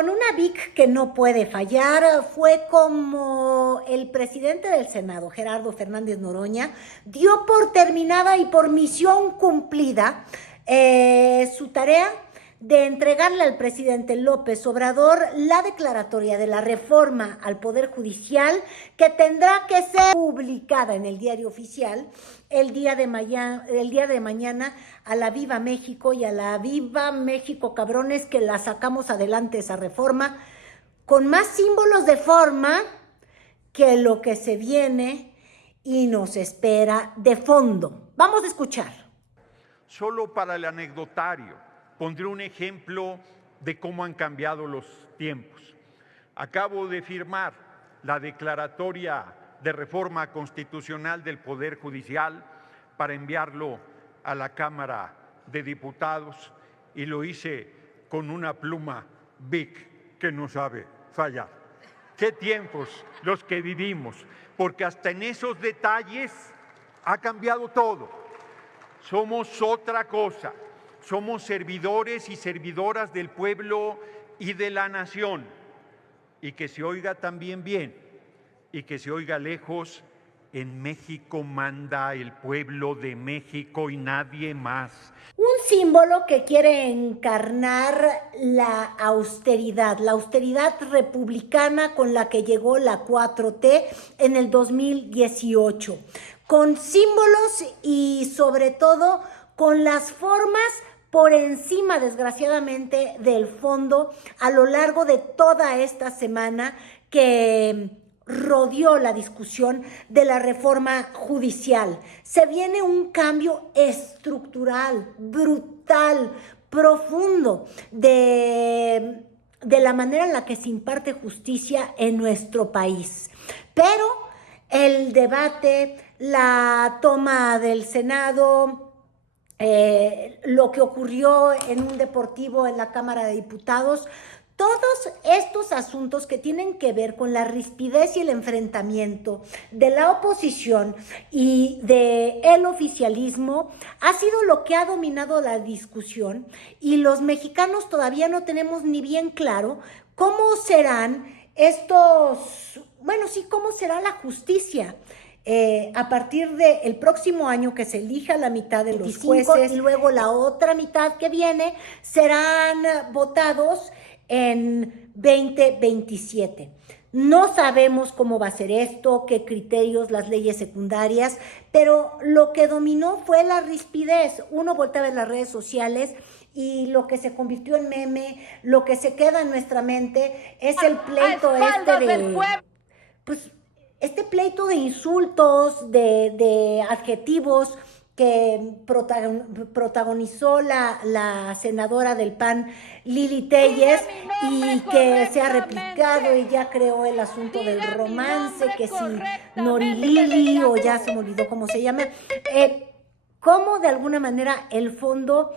con una Vic que no puede fallar, fue como el presidente del Senado, Gerardo Fernández Noroña, dio por terminada y por misión cumplida su tarea de entregarle al presidente López Obrador la declaratoria de la reforma al Poder Judicial, que tendrá que ser publicada en el Diario Oficial el día de mañana a la Viva México y a la Viva México, cabrones, que la sacamos adelante esa reforma con más símbolos de forma que lo que se viene y nos espera de fondo. Vamos a escuchar. Solo para el anecdotario, pondré un ejemplo de cómo han cambiado los tiempos. Acabo de firmar la declaratoria de reforma constitucional del Poder Judicial para enviarlo a la Cámara de Diputados y lo hice con una pluma Bic que no sabe fallar. ¿Qué tiempos los que vivimos? Porque hasta en esos detalles ha cambiado todo. Somos otra cosa. Somos servidores y servidoras del pueblo y de la nación. Y que se oiga también bien, y que se oiga lejos, en México manda el pueblo de México y nadie más. Un símbolo que quiere encarnar la austeridad republicana con la que llegó la 4T en el 2018, con símbolos y sobre todo con las formas por encima, desgraciadamente, del fondo a lo largo de toda esta semana que rodeó la discusión de la reforma judicial. Se viene un cambio estructural, brutal, profundo de la manera en la que se imparte justicia en nuestro país. Pero el debate, la toma del Senado, lo que ocurrió en un deportivo en la Cámara de Diputados, todos estos asuntos que tienen que ver con la rispidez y el enfrentamiento de la oposición y del oficialismo ha sido lo que ha dominado la discusión, y los mexicanos todavía no tenemos ni bien claro cómo serán cómo será la justicia. A partir del próximo año, que se elija la mitad de los jueces y luego la otra mitad que viene serán votados en 2027. No sabemos cómo va a ser esto, qué criterios, las leyes secundarias, pero lo que dominó fue la rispidez. Uno voltea a ver las redes sociales y lo que se convirtió en meme, lo que se queda en nuestra mente es el pleito este pleito de insultos, de adjetivos que protagonizó la senadora del PAN, Lili Téllez, y que se ha replicado y ya creó el asunto del romance, que si Norilili, o ya se me olvidó cómo se llama, cómo de alguna manera el fondo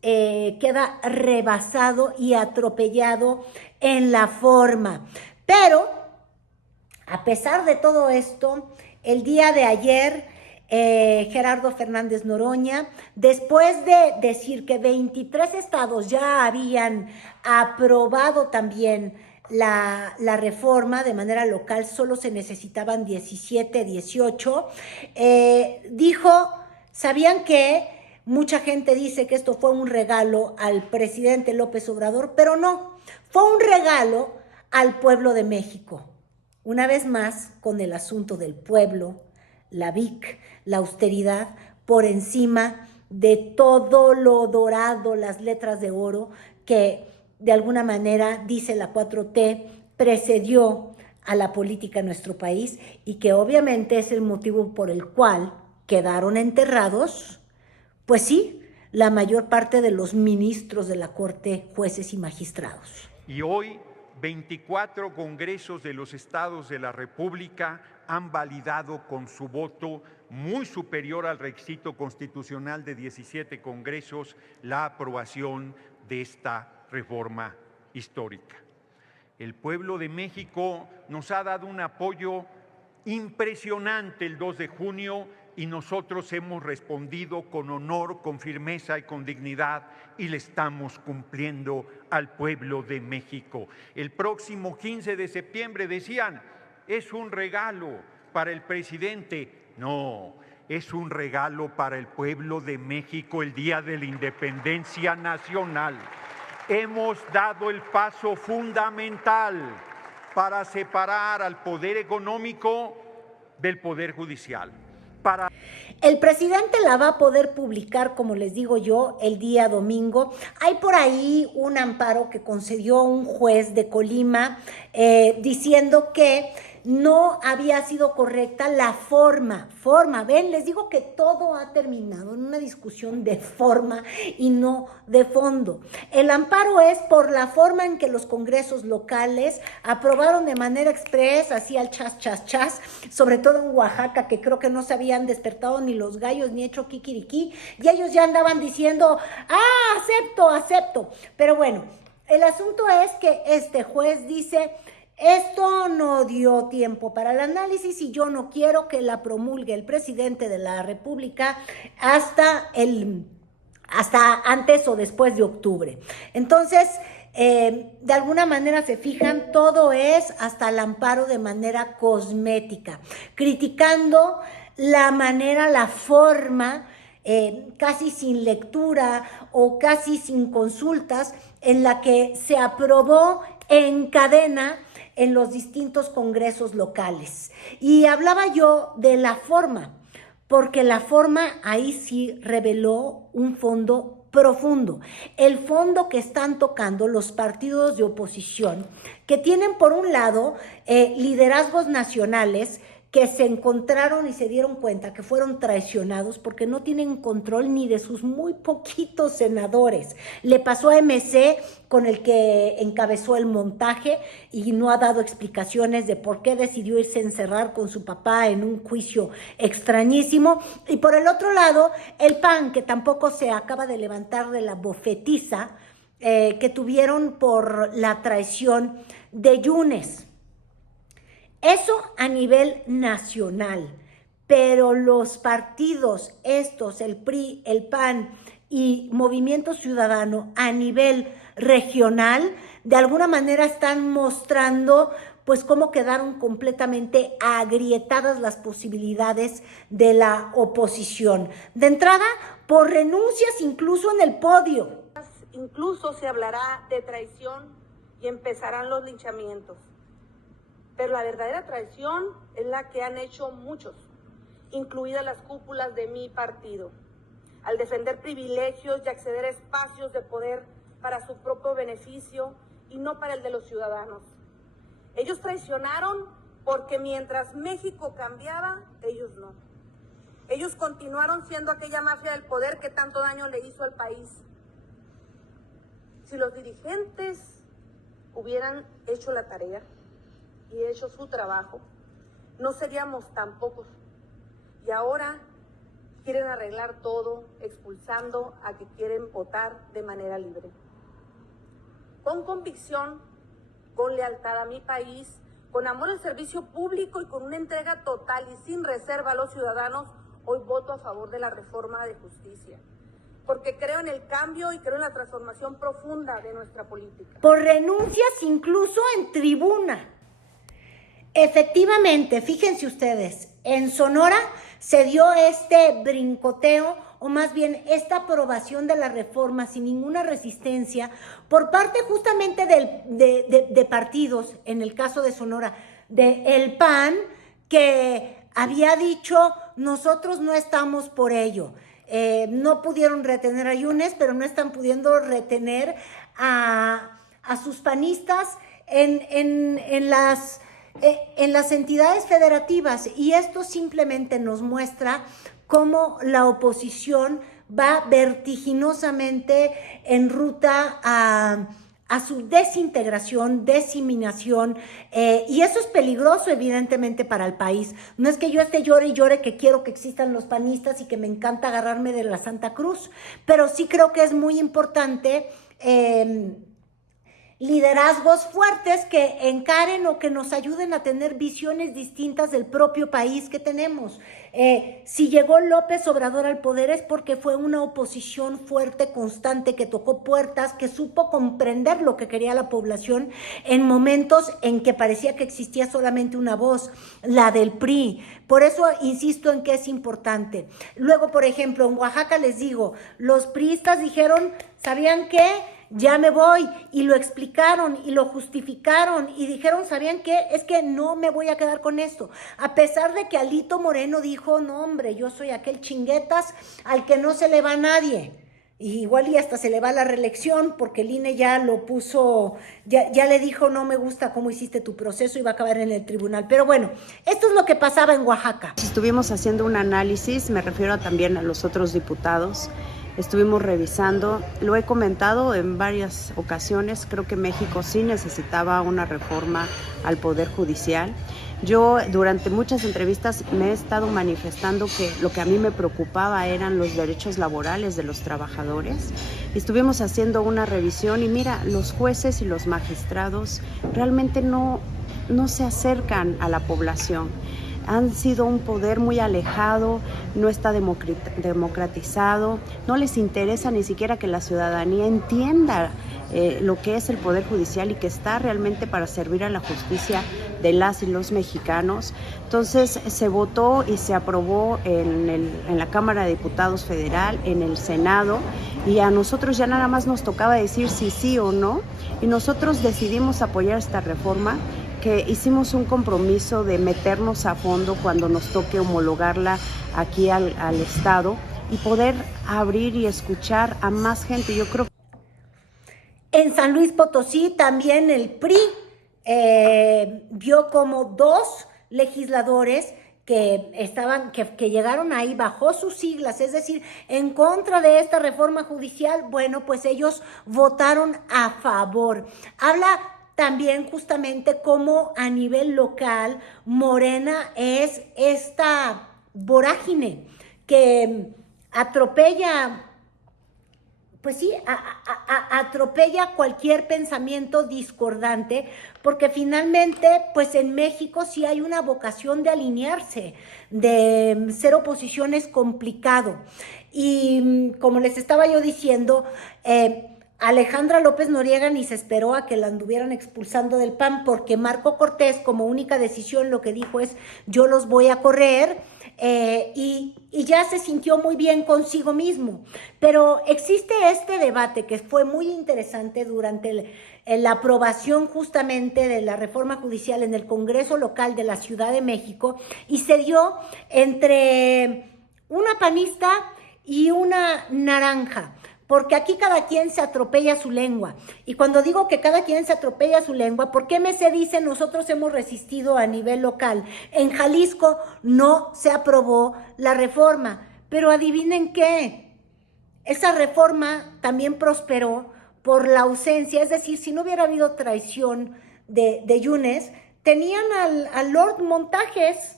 queda rebasado y atropellado en la forma. Pero a pesar de todo esto, el día de ayer, Gerardo Fernández Noroña, después de decir que 23 estados ya habían aprobado también la reforma de manera local, solo se necesitaban 17, 18, dijo, ¿sabían qué? Mucha gente dice que esto fue un regalo al presidente López Obrador, pero no, fue un regalo al pueblo de México. Una vez más, con el asunto del pueblo, la Vic, la austeridad, por encima de todo lo dorado, las letras de oro, que de alguna manera, dice la 4T, precedió a la política en nuestro país y que obviamente es el motivo por el cual quedaron enterrados, pues sí, la mayor parte de los ministros de la Corte, jueces y magistrados. Y hoy 24 congresos de los estados de la República han validado con su voto muy superior al requisito constitucional de 17 congresos la aprobación de esta reforma histórica. El pueblo de México nos ha dado un apoyo impresionante el 2 de junio y nosotros hemos respondido con honor, con firmeza y con dignidad y le estamos cumpliendo al pueblo de México. El próximo 15 de septiembre decían, es un regalo para el presidente. No, es un regalo para el pueblo de México el día de la independencia nacional. Hemos dado el paso fundamental para separar al poder económico del poder judicial. El presidente la va a poder publicar, como les digo yo, el día domingo. Hay por ahí un amparo que concedió un juez de Colima diciendo que no había sido correcta la forma, ven, les digo que todo ha terminado en una discusión de forma y no de fondo. El amparo es por la forma en que los congresos locales aprobaron de manera express, así al chas, sobre todo en Oaxaca, que creo que no se habían despertado ni los gallos ni hecho kikiriki, y ellos ya andaban diciendo, acepto, pero bueno, el asunto es que este juez dice, esto no dio tiempo para el análisis y yo no quiero que la promulgue el presidente de la República hasta antes o después de octubre. Entonces, de alguna manera se fijan, todo es hasta el amparo de manera cosmética, criticando la manera, la forma, casi sin lectura o casi sin consultas, en la que se aprobó en cadena en los distintos congresos locales. Y hablaba yo de la forma, porque la forma ahí sí reveló un fondo profundo, el fondo que están tocando los partidos de oposición, que tienen por un lado liderazgos nacionales que se encontraron y se dieron cuenta que fueron traicionados porque no tienen control ni de sus muy poquitos senadores. Le pasó a MC, con el que encabezó el montaje y no ha dado explicaciones de por qué decidió irse a encerrar con su papá en un juicio extrañísimo. Y por el otro lado, el PAN, que tampoco se acaba de levantar de la bofetiza que tuvieron por la traición de Yunes. Eso a nivel nacional, pero los partidos estos, el PRI, el PAN y Movimiento Ciudadano a nivel regional, de alguna manera están mostrando pues cómo quedaron completamente agrietadas las posibilidades de la oposición. De entrada, por renuncias incluso en el podio. Incluso se hablará de traición y empezarán los linchamientos. Pero la verdadera traición es la que han hecho muchos, incluidas las cúpulas de mi partido, al defender privilegios y acceder a espacios de poder para su propio beneficio y no para el de los ciudadanos. Ellos traicionaron porque mientras México cambiaba, ellos no. Ellos continuaron siendo aquella mafia del poder que tanto daño le hizo al país. Si los dirigentes hubieran hecho la tarea y hecho su trabajo, no seríamos tan pocos. Y ahora quieren arreglar todo, expulsando a que quieren votar de manera libre. Con convicción, con lealtad a mi país, con amor al servicio público y con una entrega total y sin reserva a los ciudadanos, hoy voto a favor de la reforma de justicia. Porque creo en el cambio y creo en la transformación profunda de nuestra política. Por renuncias incluso en tribuna. Efectivamente, fíjense ustedes, en Sonora se dio este brincoteo, o más bien esta aprobación de la reforma sin ninguna resistencia por parte justamente de partidos, en el caso de Sonora, del PAN, que había dicho, nosotros no estamos por ello. No pudieron retener a Yunes, pero no están pudiendo retener a sus panistas en las entidades federativas, y esto simplemente nos muestra cómo la oposición va vertiginosamente en ruta a su desintegración, diseminación, y eso es peligroso evidentemente para el país. No es que yo esté llore y llore que quiero que existan los panistas y que me encanta agarrarme de la Santa Cruz, pero sí creo que es muy importante liderazgos fuertes que encaren o que nos ayuden a tener visiones distintas del propio país que tenemos. Si llegó López Obrador al poder es porque fue una oposición fuerte, constante, que tocó puertas, que supo comprender lo que quería la población en momentos en que parecía que existía solamente una voz, la del PRI. Por eso insisto en que es importante. Luego, por ejemplo, en Oaxaca les digo, los priistas dijeron, ¿sabían qué? Ya me voy, y lo explicaron y lo justificaron y dijeron, ¿sabían qué? Es que no me voy a quedar con esto, a pesar de que Alito Moreno dijo, no hombre, yo soy aquel chinguetas al que no se le va a nadie, y igual y hasta se le va la reelección porque el INE ya lo puso, ya le dijo, no me gusta cómo hiciste tu proceso y va a acabar en el tribunal. Pero bueno, esto es lo que pasaba en Oaxaca. Estuvimos haciendo un análisis, me refiero también a los otros diputados. Estuvimos revisando, lo he comentado en varias ocasiones, creo que México sí necesitaba una reforma al Poder Judicial. Yo durante muchas entrevistas me he estado manifestando que lo que a mí me preocupaba eran los derechos laborales de los trabajadores. Estuvimos haciendo una revisión y mira, los jueces y los magistrados realmente no se acercan a la población. Han sido un poder muy alejado, no está democratizado, no les interesa ni siquiera que la ciudadanía entienda lo que es el Poder Judicial y que está realmente para servir a la justicia de las y los mexicanos. Entonces se votó y se aprobó en la Cámara de Diputados Federal, en el Senado, y a nosotros ya nada más nos tocaba decir si sí o no, y nosotros decidimos apoyar esta reforma, que hicimos un compromiso de meternos a fondo cuando nos toque homologarla aquí al Estado y poder abrir y escuchar a más gente. Yo creo. En San Luis Potosí también el PRI vio como 2 legisladores que llegaron ahí bajo sus siglas, es decir, en contra de esta reforma judicial. Bueno, pues ellos votaron a favor. Habla también justamente cómo a nivel local Morena es esta vorágine que atropella, pues sí, atropella cualquier pensamiento discordante, porque finalmente, pues en México sí hay una vocación de alinearse, de ser oposición es complicado. Y como les estaba yo diciendo, Alejandra López Noriega ni se esperó a que la anduvieran expulsando del PAN, porque Marco Cortés, como única decisión, lo que dijo es, yo los voy a correr, y ya se sintió muy bien consigo mismo. Pero existe este debate que fue muy interesante durante la aprobación justamente de la reforma judicial en el Congreso local de la Ciudad de México, y se dio entre una panista y una naranja, porque aquí cada quien se atropella su lengua. Y cuando digo que cada quien se atropella su lengua, ¿por qué MC dice nosotros hemos resistido a nivel local? En Jalisco no se aprobó la reforma, pero adivinen qué, esa reforma también prosperó por la ausencia, es decir, si no hubiera habido traición de Yunes, tenían al Lord Montajes,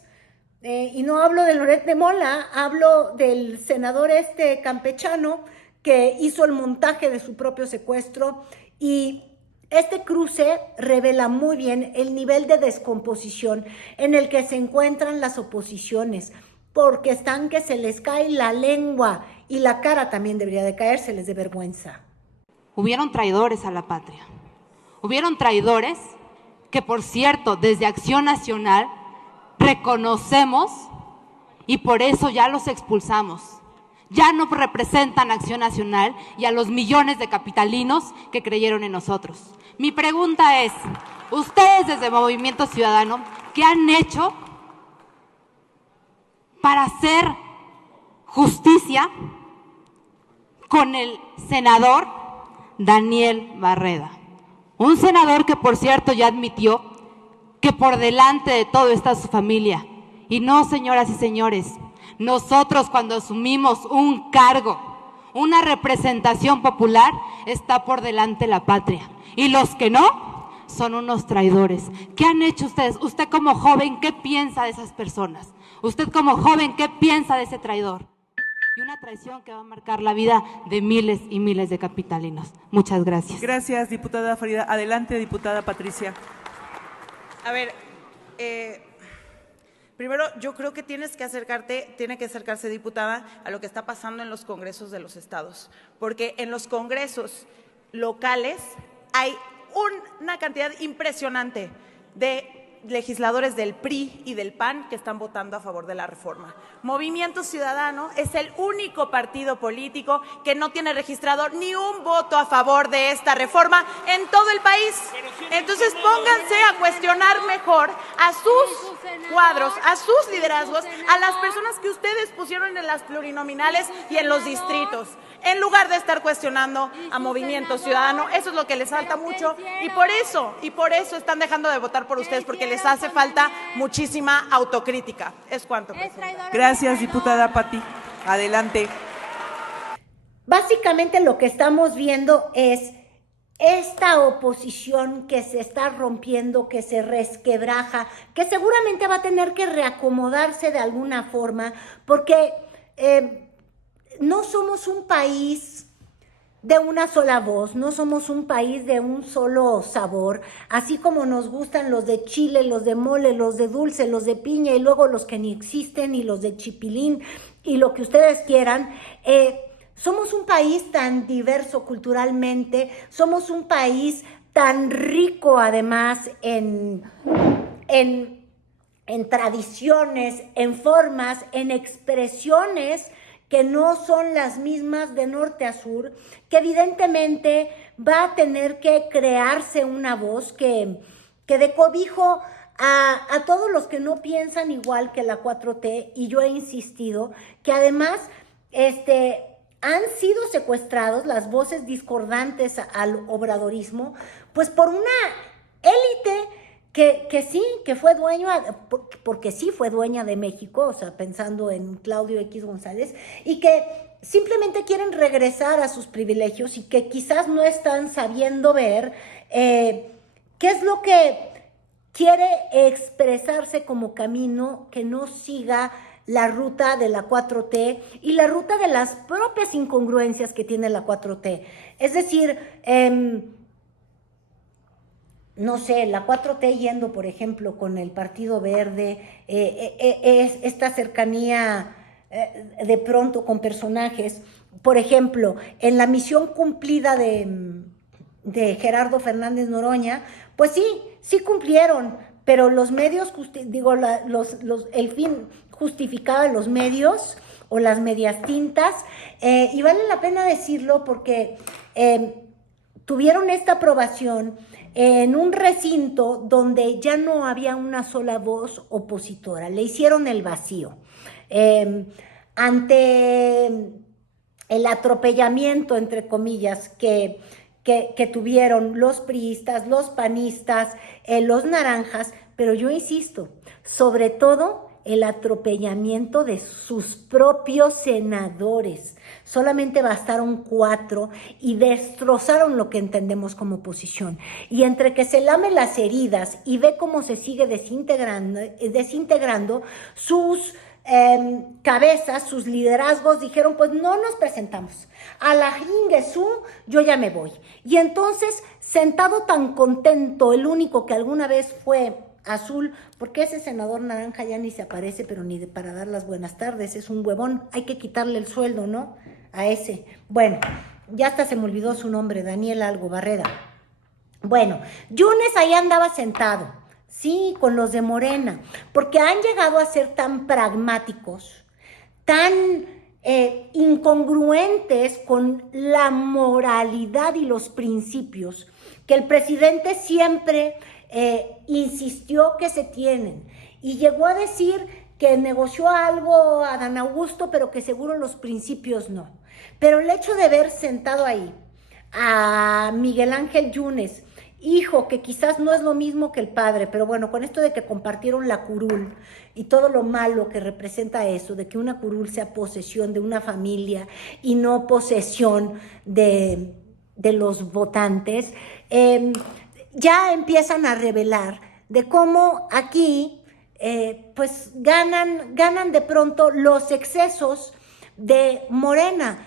y no hablo de Loret de Mola, hablo del senador campechano, que hizo el montaje de su propio secuestro. Y este cruce revela muy bien el nivel de descomposición en el que se encuentran las oposiciones, porque están que se les cae la lengua y la cara también debería de caérseles de vergüenza. Hubieron traidores a la patria, hubieron traidores que, por cierto, desde Acción Nacional reconocemos y por eso ya los expulsamos. Ya no representan a Acción Nacional y a los millones de capitalinos que creyeron en nosotros. Mi pregunta es, ustedes desde Movimiento Ciudadano, ¿qué han hecho para hacer justicia con el senador Daniel Barreda? Un senador que, por cierto, ya admitió que por delante de todo está su familia. Y no, señoras y señores, nosotros cuando asumimos un cargo, una representación popular, está por delante la patria. Y los que no, son unos traidores. ¿Qué han hecho ustedes? Usted como joven, ¿qué piensa de esas personas? Usted como joven, ¿qué piensa de ese traidor? y una traición que va a marcar la vida de miles y miles de capitalinos. Muchas gracias. Gracias, diputada Farida. Adelante, diputada Patricia. A ver, primero yo creo que tiene que acercarse, diputada, a lo que está pasando en los congresos de los estados, porque en los congresos locales hay una cantidad impresionante de legisladores del PRI y del PAN que están votando a favor de la reforma. Movimiento Ciudadano es el único partido político que no tiene registrado ni un voto a favor de esta reforma en todo el país. Entonces pónganse a cuestionar mejor a sus cuadros, a sus liderazgos, a las personas que ustedes pusieron en las plurinominales y en los distritos, en lugar de estar cuestionando a Movimiento Ciudadano. Eso es lo que les falta mucho y por eso están dejando de votar por ustedes, porque les hace falta muchísima autocrítica. Es cuanto, presidenta. Gracias, diputada Pati. Adelante. Básicamente lo que estamos viendo es esta oposición que se está rompiendo, que se resquebraja, que seguramente va a tener que reacomodarse de alguna forma, porque no somos un país de una sola voz, no somos un país de un solo sabor, así como nos gustan los de chile, los de mole, los de dulce, los de piña y luego los que ni existen y los de chipilín y lo que ustedes quieran. Somos un país tan diverso culturalmente, somos un país tan rico además en tradiciones, en formas, en expresiones que no son las mismas de norte a sur, que evidentemente va a tener que crearse una voz que dé cobijo a todos los que no piensan igual que la 4T, y yo he insistido que además han sido secuestrados las voces discordantes al obradorismo, pues por una élite que fue porque sí fue dueña de México, o sea, pensando en Claudio X González, y que simplemente quieren regresar a sus privilegios y que quizás no están sabiendo ver qué es lo que quiere expresarse como camino que no siga la ruta de la 4T y la ruta de las propias incongruencias que tiene la 4T. Es decir, no sé, la 4T yendo, por ejemplo, con el Partido Verde, esta cercanía de pronto con personajes, por ejemplo, en la misión cumplida de Gerardo Fernández Noroña, pues sí cumplieron, pero los medios, el fin justificaba los medios o las medias tintas, y vale la pena decirlo porque tuvieron esta aprobación en un recinto donde ya no había una sola voz opositora. Le hicieron el vacío. Ante el atropellamiento, entre comillas, que tuvieron los priistas, los panistas, los naranjas, pero yo insisto, sobre todo el atropellamiento de sus propios senadores. Solamente bastaron 4 y destrozaron lo que entendemos como oposición. Y entre que se lame las heridas y ve cómo se sigue desintegrando sus cabezas, sus liderazgos, dijeron, pues no nos presentamos. A la Jinguesú, yo ya me voy. Y entonces, sentado tan contento, el único que alguna vez fue azul, porque ese senador naranja ya ni se aparece, pero ni para dar las buenas tardes, es un huevón, hay que quitarle el sueldo, ¿no? A ese. Bueno, ya hasta se me olvidó su nombre, Daniel algo, Barreda. Bueno, Yunes ahí andaba sentado, sí, con los de Morena, porque han llegado a ser tan pragmáticos, tan incongruentes con la moralidad y los principios, que el presidente siempre insistió que se tienen, y llegó a decir que negoció algo a Dan Augusto, pero que seguro los principios no. Pero el hecho de ver sentado ahí a Miguel Ángel Yunes, hijo, que quizás no es lo mismo que el padre, pero bueno, con esto de que compartieron la curul y todo lo malo que representa eso, de que una curul sea posesión de una familia y no posesión de los votantes, ya empiezan a revelar de cómo aquí pues ganan de pronto los excesos de Morena,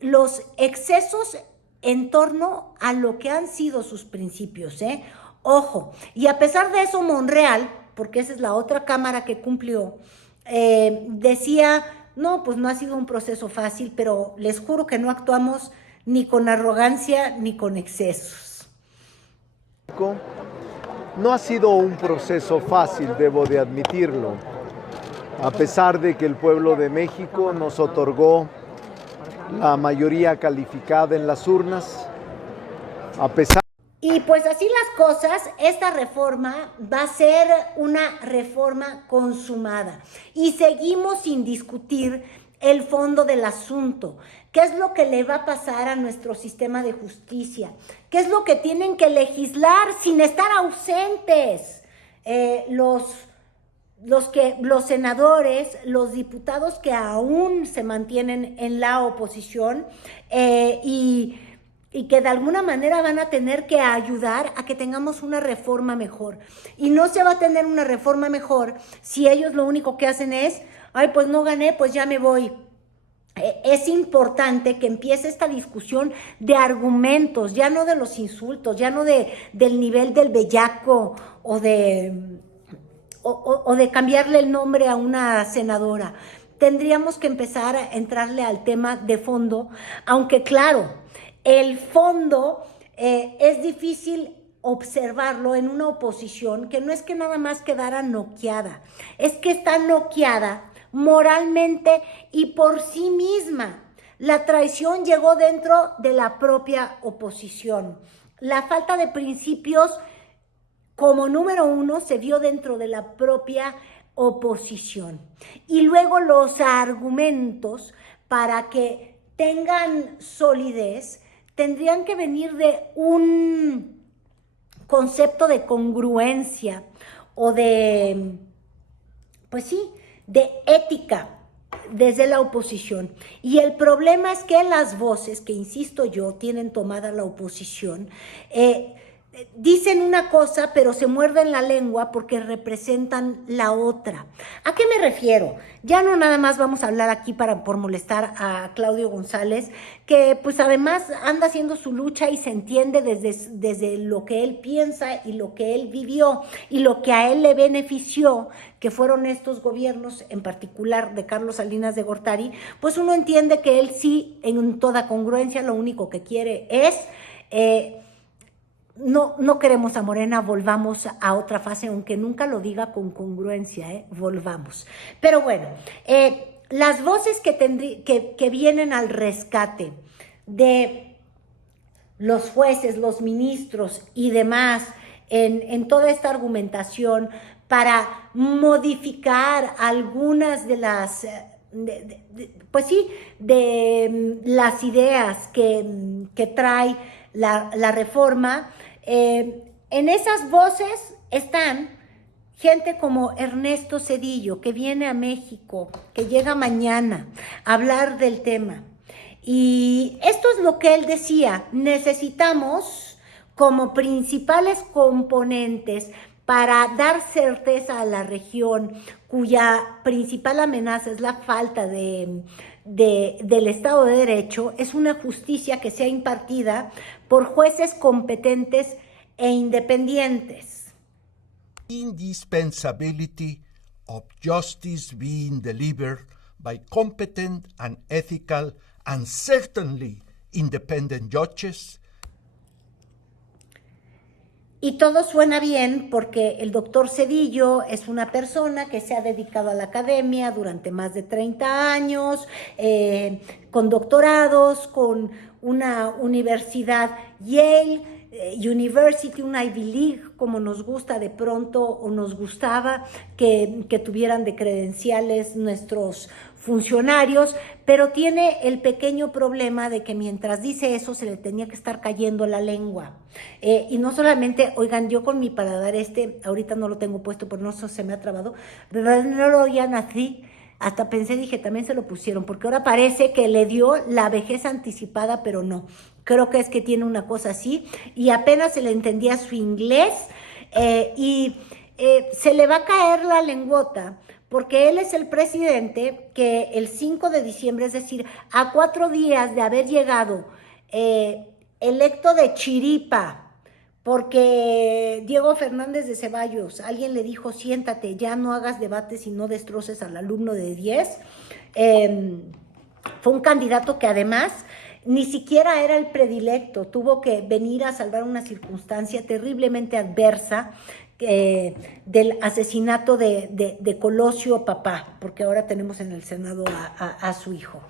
los excesos en torno a lo que han sido sus principios, ¿eh? Ojo, y a pesar de eso, Monreal, porque esa es la otra cámara que cumplió, decía, no, pues no ha sido un proceso fácil, pero les juro que no actuamos ni con arrogancia ni con excesos. No ha sido un proceso fácil, debo de admitirlo, a pesar de que el pueblo de México nos otorgó la mayoría calificada en las urnas, a pesar. Y pues así las cosas, esta reforma va a ser una reforma consumada y seguimos sin discutir el fondo del asunto. ¿Qué es lo que le va a pasar a nuestro sistema de justicia? ¿Qué es lo que tienen que legislar sin estar ausentes los senadores, los diputados que aún se mantienen en la oposición y que de alguna manera van a tener que ayudar a que tengamos una reforma mejor? Y no se va a tener una reforma mejor si ellos lo único que hacen es, ay, pues no gané, pues ya me voy. Es importante que empiece esta discusión de argumentos, ya no de los insultos, ya no del nivel del bellaco o de cambiarle el nombre a una senadora. Tendríamos que empezar a entrarle al tema de fondo, aunque claro, el fondo es difícil observarlo en una oposición que no es que nada más quedara noqueada, es que está noqueada moralmente y por sí misma. La traición llegó dentro de la propia oposición. La falta de principios, como número uno, se vio dentro de la propia oposición. Y luego los argumentos, para que tengan solidez, tendrían que venir de un concepto de congruencia o de, pues sí, de ética desde la oposición. Y el problema es que las voces que, insisto yo, tienen tomada la oposición, dicen una cosa, pero se muerden la lengua porque representan la otra. ¿A qué me refiero? Ya no nada más vamos a hablar aquí por molestar a Claudio González, que pues además anda haciendo su lucha y se entiende desde lo que él piensa y lo que él vivió y lo que a él le benefició, que fueron estos gobiernos, en particular de Carlos Salinas de Gortari. Pues uno entiende que él sí, en toda congruencia, lo único que quiere es... No queremos a Morena, volvamos a otra fase, aunque nunca lo diga con congruencia, volvamos. Pero bueno, las voces que vienen al rescate de los jueces, los ministros y demás en toda esta argumentación para modificar algunas de las... pues sí, de las ideas que trae la reforma. En esas voces están gente como Ernesto Zedillo, que viene a México, que llega mañana a hablar del tema. Y esto es lo que él decía: necesitamos como principales componentes para dar certeza a la región, cuya principal amenaza es la falta del Estado de Derecho, es una justicia que sea impartida por jueces competentes e independientes. Indispensability of justice being delivered by competent and ethical and certainly independent judges. Y todo suena bien porque el doctor Zedillo es una persona que se ha dedicado a la academia durante más de 30 años, con doctorados, con una universidad Yale University, una Ivy League, como nos gusta de pronto o nos gustaba que tuvieran de credenciales nuestros funcionarios, pero tiene el pequeño problema de que mientras dice eso se le tenía que estar cayendo la lengua. Y no solamente, oigan, yo con mi paladar ahorita no lo tengo puesto, pero no se me ha trabado, de verdad no lo oían así, hasta pensé, dije, también se lo pusieron, porque ahora parece que le dio la vejez anticipada, pero no, creo que es que tiene una cosa así, y apenas se le entendía su inglés, se le va a caer la lengüota, porque él es el presidente que el 5 de diciembre, es decir, a 4 días de haber llegado electo de chiripa, porque Diego Fernández de Ceballos, alguien le dijo, siéntate, ya no hagas debates y no destroces al alumno de 10, fue un candidato que además ni siquiera era el predilecto, tuvo que venir a salvar una circunstancia terriblemente adversa del asesinato de Colosio Papá, porque ahora tenemos en el Senado a su hijo.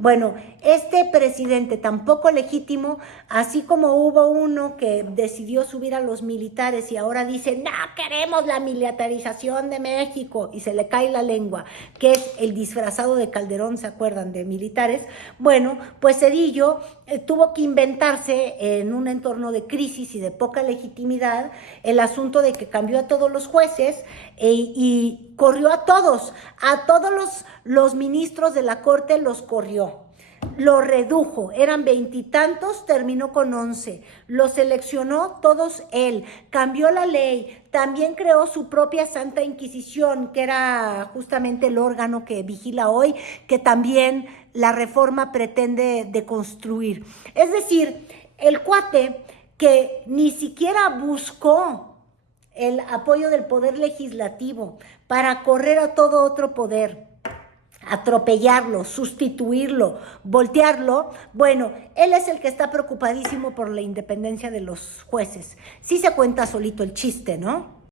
Bueno, este presidente tan poco legítimo, así como hubo uno que decidió subir a los militares y ahora dice, no queremos la militarización de México, y se le cae la lengua, que es el disfrazado de Calderón, ¿se acuerdan? De militares. Bueno, pues Zedillo tuvo que inventarse en un entorno de crisis y de poca legitimidad el asunto de que cambió a todos los jueces y corrió a todos los ministros de la Corte los corrió, lo redujo, eran 20 y tantos, terminó con 11, los seleccionó todos él, cambió la ley, también creó su propia Santa Inquisición, que era justamente el órgano que vigila hoy, que también la reforma pretende deconstruir. Es decir, el cuate que ni siquiera buscó el apoyo del poder legislativo para correr a todo otro poder, atropellarlo, sustituirlo, voltearlo, bueno, él es el que está preocupadísimo por la independencia de los jueces. Sí se cuenta solito el chiste, ¿no?